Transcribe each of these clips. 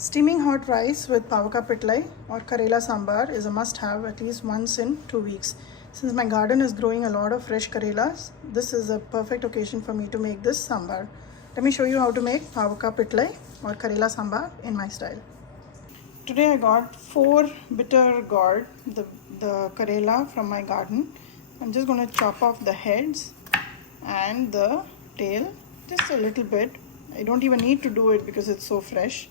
Steaming hot rice with Pavakai Pitlai or Karela Sambar is a must-have at least once in 2 weeks. Since my garden is growing a lot of fresh Karelas, this is a perfect occasion for me to make this Sambar. Let me show you how to make Pavakai Pitlai or Karela Sambar in my style. Today I got 4 bitter gourd, the Karela from my garden. I'm just going to chop off the heads and the tail just a little bit. I don't even need to do it because it's so fresh,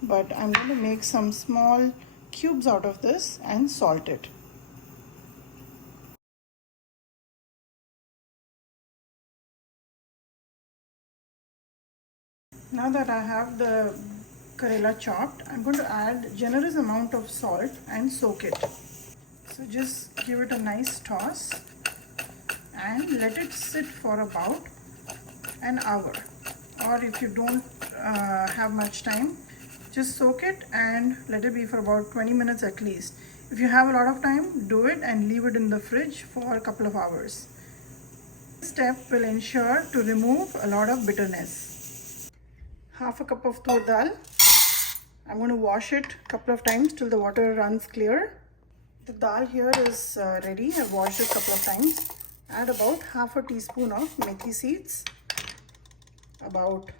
but I'm going to make some small cubes out of this and salt it. Now that I have the Karela chopped, I'm going to add generous amount of salt and soak it. So just give it a nice toss and let it sit for about an hour, or if you don't have much time, just soak it and let it be for about 20 minutes at least. If you have a lot of time, do it and leave it in the fridge for a couple of hours. This step will ensure to remove a lot of bitterness. Half a cup of tur dal. I'm going to wash it a couple of times till the water runs clear. The dal here is ready. I've washed it a couple of times. Add about half a teaspoon of methi seeds, about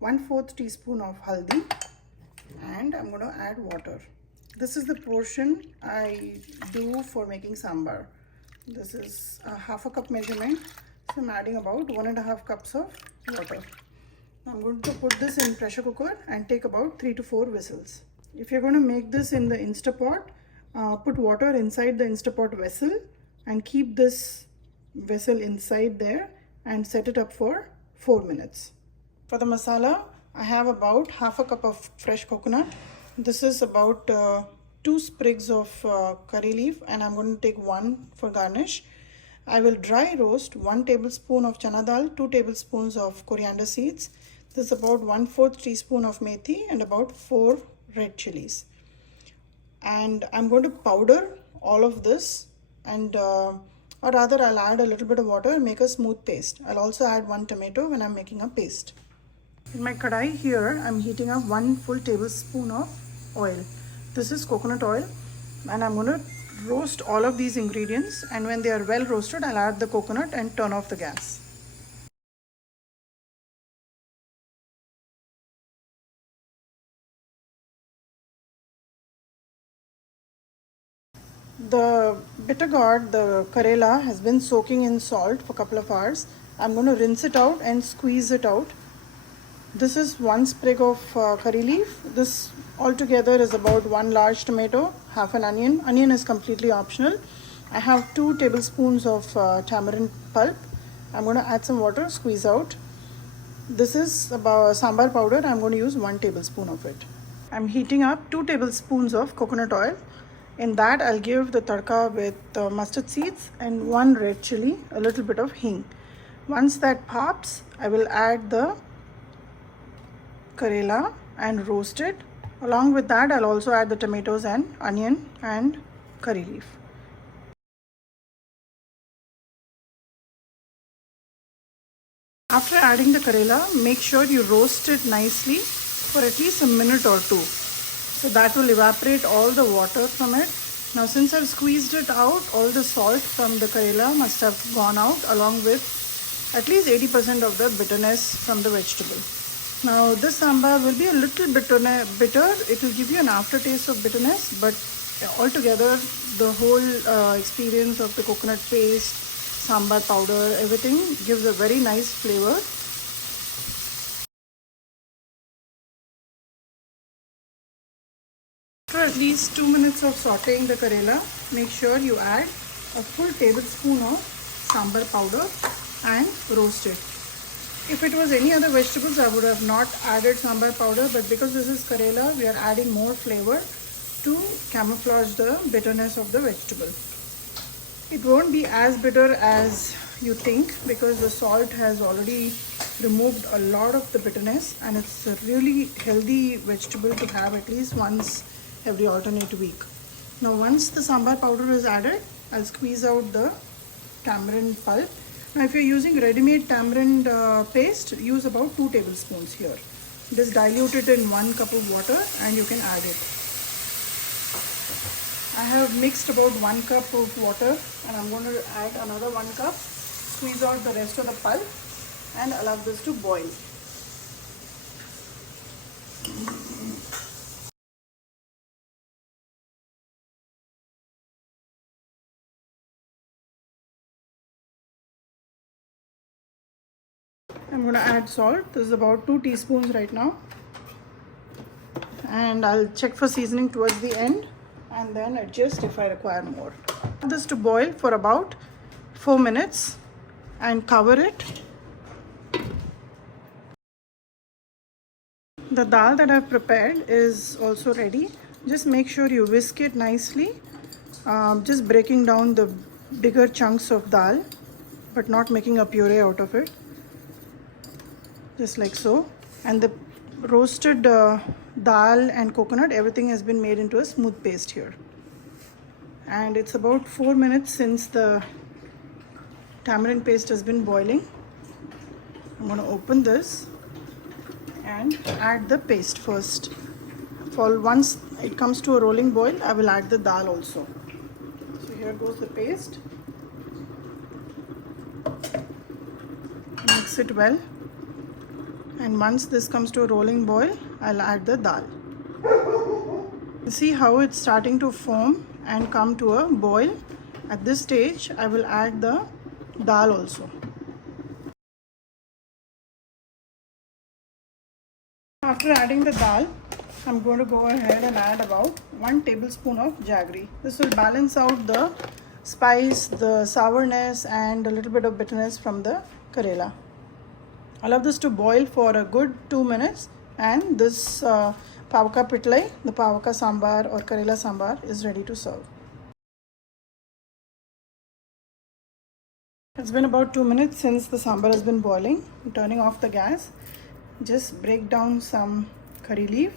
1/4 teaspoon of haldi, and I'm going to add water. This is the portion I do for making sambar. This is a half a cup measurement, so I'm adding about 1.5 cups of water. I'm going to put this in pressure cooker and take about 3 to 4 whistles. If you're going to make this in the Instapot, put water inside the Instapot vessel and keep this vessel inside there and set it up for 4 minutes. For the masala, I have about half a cup of fresh coconut. This is about 2 sprigs of curry leaf, and I'm going to take 1 for garnish. I will dry roast 1 tablespoon of chana dal, 2 tablespoons of coriander seeds. This is about 1/4 teaspoon of methi and about 4 red chilies. And I'm going to powder all of this, and or rather I'll add a little bit of water and make a smooth paste. I'll also add 1 tomato when I'm making a paste. In my kadai here, I'm heating up 1 full tablespoon of oil. This is coconut oil, and I'm going to roast all of these ingredients, and when they are well roasted, I'll add the coconut and turn off the gas. The bitter gourd, the Karela, has been soaking in salt for a couple of hours. I'm going to rinse it out and squeeze it out. This is 1 sprig of curry leaf. This altogether is about 1 large tomato, half an onion. Onion is completely optional. I have 2 tablespoons of tamarind pulp. I'm going to add some water, squeeze out. This is about sambar powder. I'm going to use 1 tablespoon of it. I'm heating up 2 tablespoons of coconut oil. In that, I'll give the tadka with mustard seeds and 1 red chili, a little bit of hing. Once that pops, I will add the Karela and roast it. Along with that, I'll also add the tomatoes and onion and curry leaf. After adding the Karela, make sure you roast it nicely for at least a minute or 2. So that will evaporate all the water from it. Now since I've squeezed it out, all the salt from the Karela must have gone out, along with at least 80% of the bitterness from the vegetable. Now this sambar will be a little bitter. It will give you an aftertaste of bitterness, but altogether the whole experience of the coconut paste, sambar powder, everything gives a very nice flavor. After at least 2 minutes of sauteing the Karela, make sure you add a full tablespoon of sambar powder and roast it. If it was any other vegetables, I would have not added sambar powder, but because this is Karela, we are adding more flavor to camouflage the bitterness of the vegetable. It won't be as bitter as you think because the salt has already removed a lot of the bitterness, and it's a really healthy vegetable to have at least once every alternate week. Now once the sambar powder is added, I'll squeeze out the tamarind pulp. Now if you're using ready-made tamarind paste, use about 2 tablespoons here. Just dilute it in 1 cup of water and you can add it. I have mixed about 1 cup of water and I'm going to add another 1 cup. Squeeze out the rest of the pulp and allow this to boil. I'm going to add salt. This is about 2 teaspoons right now. And I'll check for seasoning towards the end and then adjust if I require more. Add this to boil for about 4 minutes and cover it. The dal that I've prepared is also ready. Just make sure you whisk it nicely, just breaking down the bigger chunks of dal but not making a puree out of it, just like so. And the roasted dal and coconut, everything has been made into a smooth paste here. And it's about 4 minutes since the tamarind paste has been boiling. I'm going to open this and add the paste first. For once it comes to a rolling boil, I will add the dal also. So here goes the paste. Mix it well. And once this comes to a rolling boil, I'll add the dal. You see how it's starting to foam and come to a boil. At this stage, I will add the dal also. After adding the dal, I'm going to go ahead and add about 1 tablespoon of jaggery. This will balance out the spice, the sourness and a little bit of bitterness from the Karela. Allow this to boil for a good 2 minutes and this Pavakai Pitlai, the Pavakai Sambar or Karela Sambar is ready to serve. It's been about 2 minutes since the sambar has been boiling. I'm turning off the gas. Just break down some curry leaf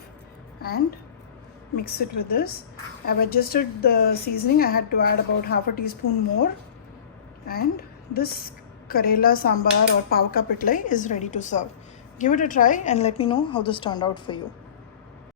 and mix it with this. I've adjusted the seasoning. I had to add about half a teaspoon more. And this Karela Sambar or Pavakai Pitlai is ready to serve. Give it a try and let me know how this turned out for you.